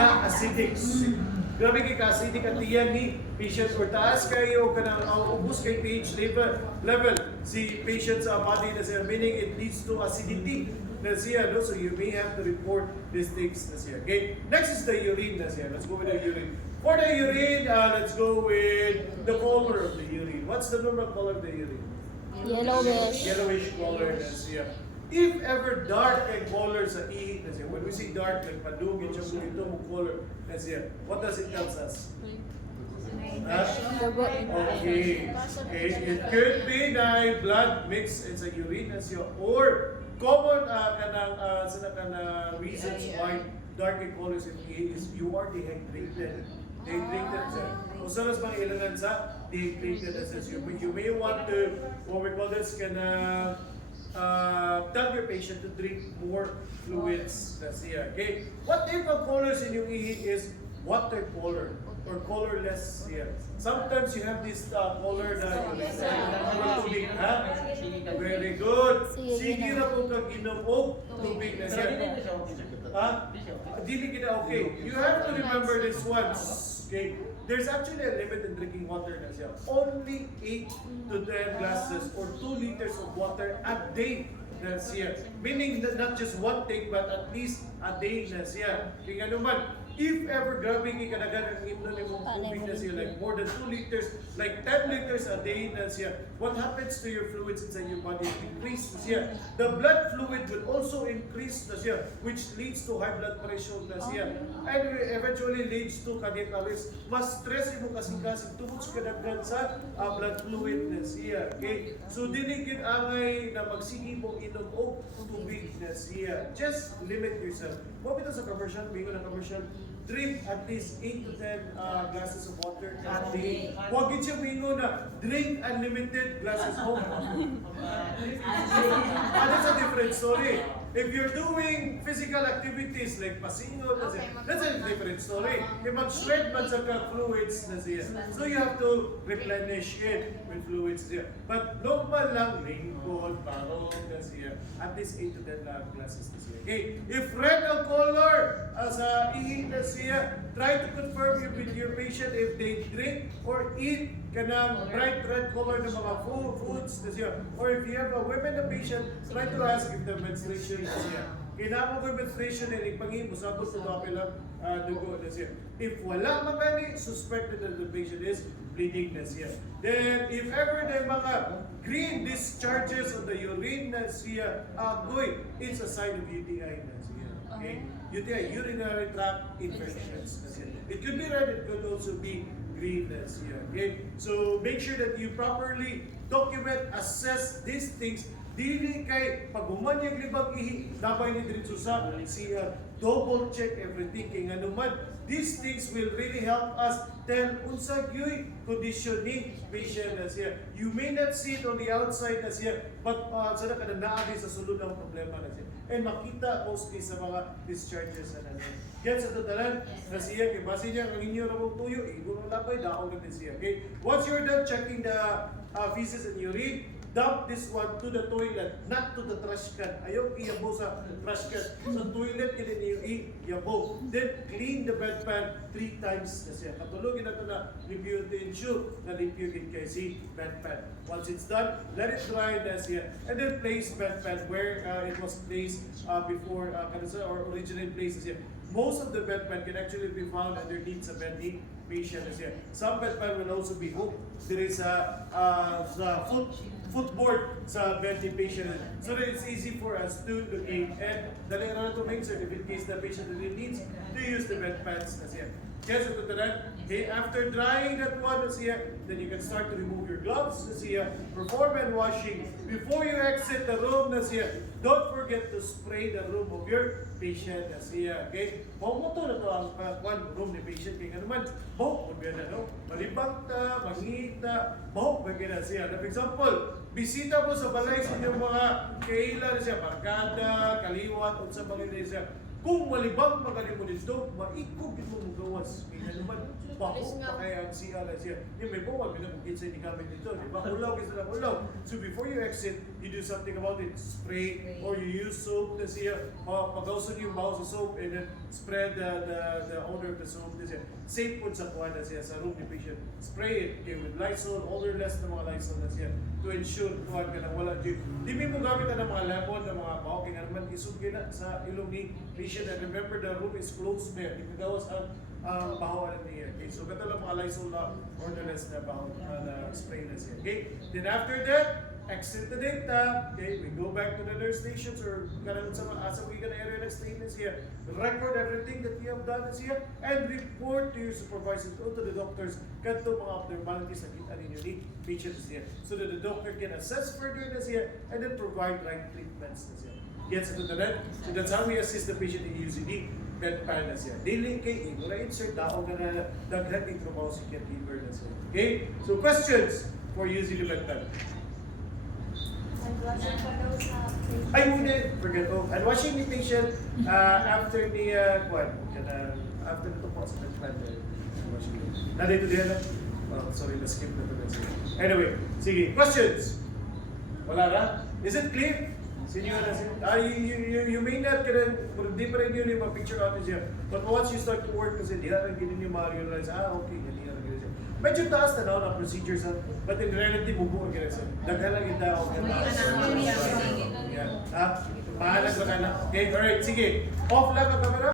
ka-acidic. Grabe kay ka-acidic at tiyan ni patient or taas kayo kanang ubos kay pH level si patient sa body na siya, meaning it leads to acidity na siya, no? So you may have to report these things na siya. Okay? Next is the urine na siya. Let's go with the urine. For the urine, let's go with the color of the urine. What's the normal color of the urine? Yellowish. Yellowish color na siya. If ever dark and color sa ihi na siya, when we say dark, like padugin siya kung ito mo color na siya, what does it tell us? Okay. It could be na blood mixed in sa urine na siya, or common reasons why dark and colors in ihi is you are dehydrated. Dehydrated siya. Kung saan mas mga ilangan sa dehydrated na siya. You may want to, what we call this, tell your patient to drink more fluids na siya. Okay? What if the colors in yung ihi is water color or colorless siya? Sometimes you have this color na tubig, ha? Very good. Sige na po kang inom o tubig na siya. Ha? Dili kita okay. You have to remember this once. Okay? There's actually a limit in drinking water na siya. Only 8 to 10 glasses or 2 liters of water a day na siya. Meaning not just one take but at least a day na siya. Kaya naman, if ever grabe kay kadaghan ang imnon ni mong tubig na siya, like more than 2 liters, like 10 liters a day na siya, what happens to your fluids inside your body? Increase na siya. The blood fluid will also increase na siya, which leads to high blood pressure na siya. And eventually leads to cardiac arrest. Mas stress mo kasing-kasing tungkol sa kadaghan sa blood fluid na siya. Okay? So diligid angay na magsigi mong inom o tubig na siya. Just limit yourself. Mabito sa commercial, bingo ng commercial, drink at least 8 to 10 glasses of water a day. Huwag yun siya bingo na drink unlimited glasses of water. That's a different story. If you're doing physical activities like pasingot, that's a different story. If mag-shred man sa fluids na siya. So you have to replenish it with fluids siya. But normal lang, lingkod, parong na siya. At least 8 to 10 glasses na siya. Okay? If red ang color sa ihi na siya, try to confirm with your patient if they drink or eat kanang bright red color ng mga foods na siya. Or if you have a women na patient, try to ask if the menstruation na siya. Kailangan ko yung menstruation na ipangin, musabot sa topic lang dugo na siya. If wala magani, suspected that the patient is bleeding na siya. Then, if ever na mga green discharges of the urine na siya, it's a sign of UTI na siya. Okay? UTI, urinary tract infections na siya. It could be red, it could also be green na siya. Okay? So, make sure that you properly document, assess these things. Dili kay pagumanyag libag ihi, dapat ni diretso sa siya. Double check everything kay nga naman. These things will really help us tell unsa gyud condition ni patient na siya. You may not see it on the outside na siya, but sada kada naagi sa sulod ang problema na siya. And makita mostly sa mga discharges na siya. Yan sa totalan na siya, kay base niya ang inyo na mong tuyo, iguro labay, daon na din siya. Okay? Once you're done checking the feces and urine, dump this one to the toilet, not to the trash can. Ayaw iyabo sa trash can. Sa toilet, iyabo. Then, clean the bedpan 3 times na siya. Katulogin na ito na review to ensure na review kay si bedpan. Once it's done, let it dry na siya. And then, place bedpan where it was placed before, or original place na siya. Most of the bedpan can actually be found underneath sa bed ni patient na siya. Some bedpan will also be hooked. There is a footboard sa bed ni patient. So that it's easy for us to locate and dali na to make certain in case the patient really needs to use the bedpans na siya. Kaya sa tutaran, okay, after drying that one na siya, then you can start to remove your gloves na siya, perform hand washing. Before you exit the room na siya, don't forget to spray the room of your patient na siya. Okay? Maumuto na to ang room ni patient. Kaya naman, bahok mo na, no? Malibang ta, mangita, bahok mo na siya. For example, bisita mo sa balay sa inyong mga kaila na siya, barkada, kaliwat, o sa balay na siya. Kung malibang magaling mo dito, maikog ito mo gawas. Kaya naman, bahok pa kaya ang siya na siya. Yung may bawal, pinabukit sa hindi kami dito. Di ba? Ulaw, kisa lang ulaw. So before you exit, you do something about it. Spray, or you use soap na siya. Pag-usod yung baho sa soap and then spread the odor of the soap na siya. Safe po sa kuha na siya sa room ni patient. Spray it with Lysol, odorless na mga Lysol na siya to ensure kuha ka na wala. Di mo gamit na ng mga lemon, ng mga baho, kaya naman isog na sa ilong ni patient. And remember, the room is closed there. Di kagawas ang baho niya. Okay, so ganda lang mga Lysol na odorless na baho na spray na siya. Okay, then after that, exit the data. Okay, we go back to the nurse stations or karon sa asa we gonna area ng statements here. Record everything that you have done is here and report to your supervisors or to the doctors kanto mga abnormalities na kita ninyo ni patients here so that the doctor can assess further na siya and then provide right treatments na siya. Gets into the net? So that's how we assist the patient in using the bedpan na siya. Daily kay wala insert tao na daghan ng trabaho si caregiver na siya. Okay? So questions for using the bedpan. Ay, hindi. Forget. Oh, and washing the patient after the, after the po sa plan. Nandito din na? Oh, sorry, na-skip na ito. Anyway, sige. Questions? Wala na? Is it clear? You may not di pa rin yun yung picture out siya. But once you start to work kasi, di na rin ganun yung ma-realize, okay, hindi na rin ganun siya. Medyo taas na na procedures, but in reality, bubuo ka rin siya. Daghan lang yung tao. Mahalaga ka na. Okay, alright, sige. Off lang ang camera.